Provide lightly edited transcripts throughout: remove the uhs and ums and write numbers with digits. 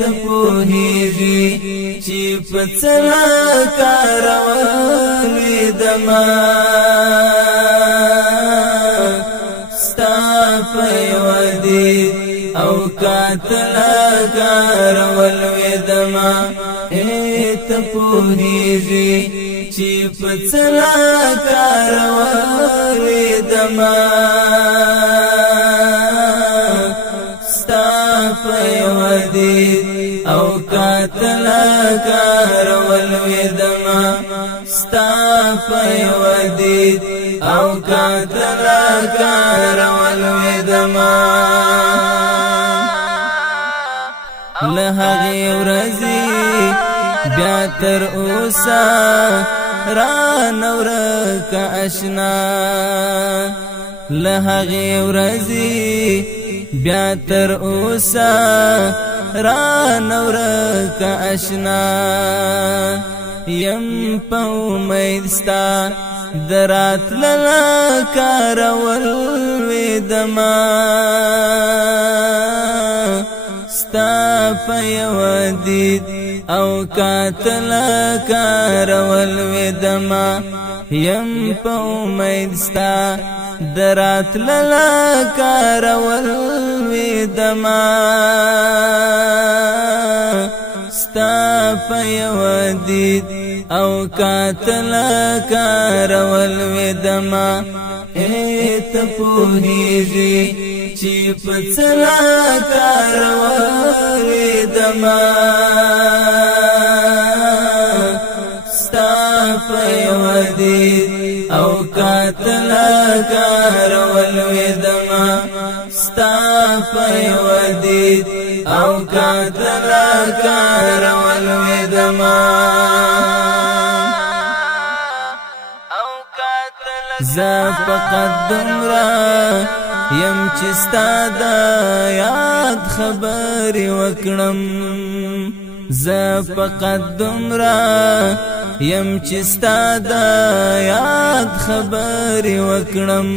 ته پوهیږي چې په څه کارول دما ستا په ودی او قاتل کارول دما ته پوهیږي چې په څه کارول دما او قاتل کارول دما ستا په ودی او قاتل کارول دما له هغې ورځې بیا تر اوسه رانه ورکه اشنا له هغې ورځې بیا تر اوسه رانه ورکه اشنا یم په امید ستا د راتلله کارول دما ستا په یوه دید او قاتل کارول دما یم په امید ستا د راتلله کارول دما ستا په یوه دید او قاتل کارول دما ته پوهیږي چې په څه کارول دما ستا په یوه دید او قاتل کارول دما ستا په یوه دید او قاتل کارول دما زه فقط دومره یم چې ستا د یاد خبرې وکړم زه فقط دومره یم چې ستا د یاد خبرې وکړم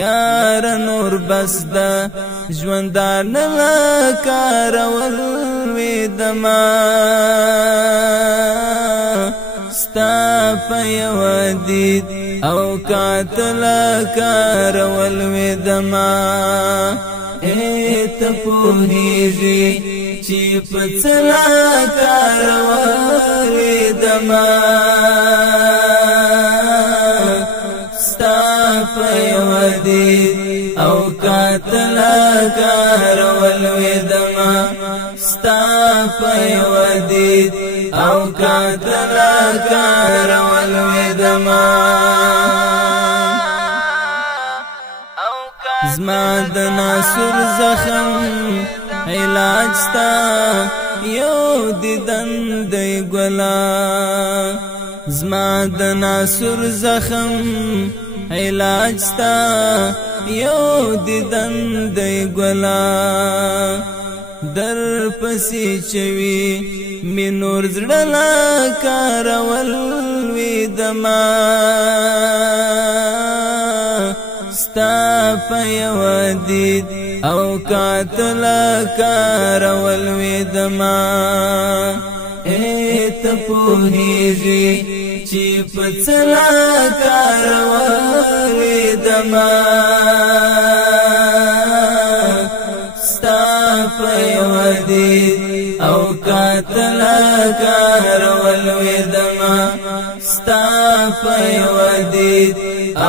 یار نور بس د ژوندانه کارول دما ستا په یوه دید او قاتل کارول دما ته پوهیږي چې په څه کارول دما ستا په یوه دید او قاتل کارول دما ستا په یوه دید او قاتل کارول دما زما د ناصر زخم علاج ستا یو دیدن دی ګلا زما د ناصر زخم علاج ستا یو دیدن دی ګلا در پسې چوي می نور زړه کارول دما ستا په یوه دید او قاتل کارول دما ته پوهیږي چې په څه کارول دما ستا په یوه دید او قاتل کارول دما ستا په یوه دید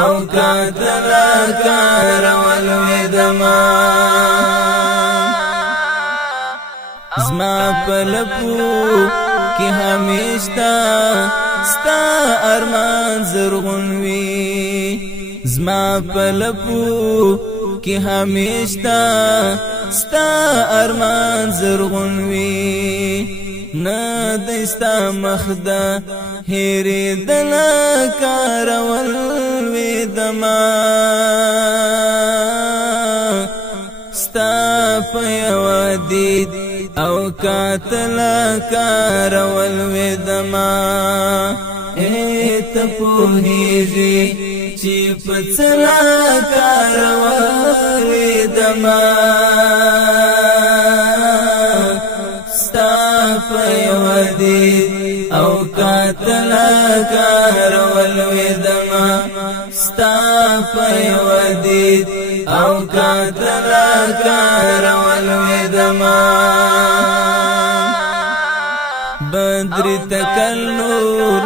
او قاتل کارول دما زما په لپو کې همیشته ستا ارمان زرغون وي زما په لپو کې همیشته ستا ارمان زرغون وي نه دستا مخده هېرېدل کارول دما ستا په یوه دید او کاتلا کارول ویدما ته پوهیږي چې پڅلا کارول ویدما ستا په یوادي او کاتلا کارول ویدما ستا په یوادي او کاتلا کارول ویدما بدر تکل نور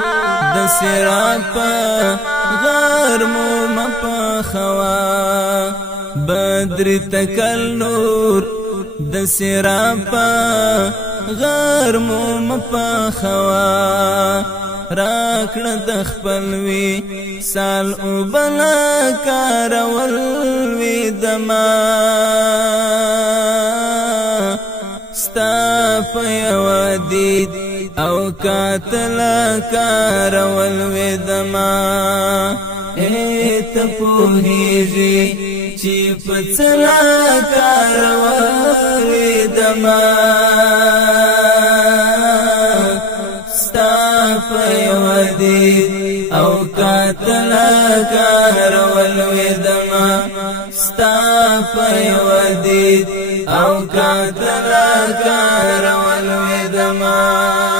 د سراپ غار مو مپخوا بدر تکل نور د سراپ غار مو مپخوا راکړه د خپل وی سال او بلا کارول وی دما ستا په یوادي او کاتلا کارول ویدما ته پوهیږي چې پڅلا کارول ویدما ستا په یوادي او کاتلا کارول ویدما ستا په یوادي او کاتلا کارول ویدما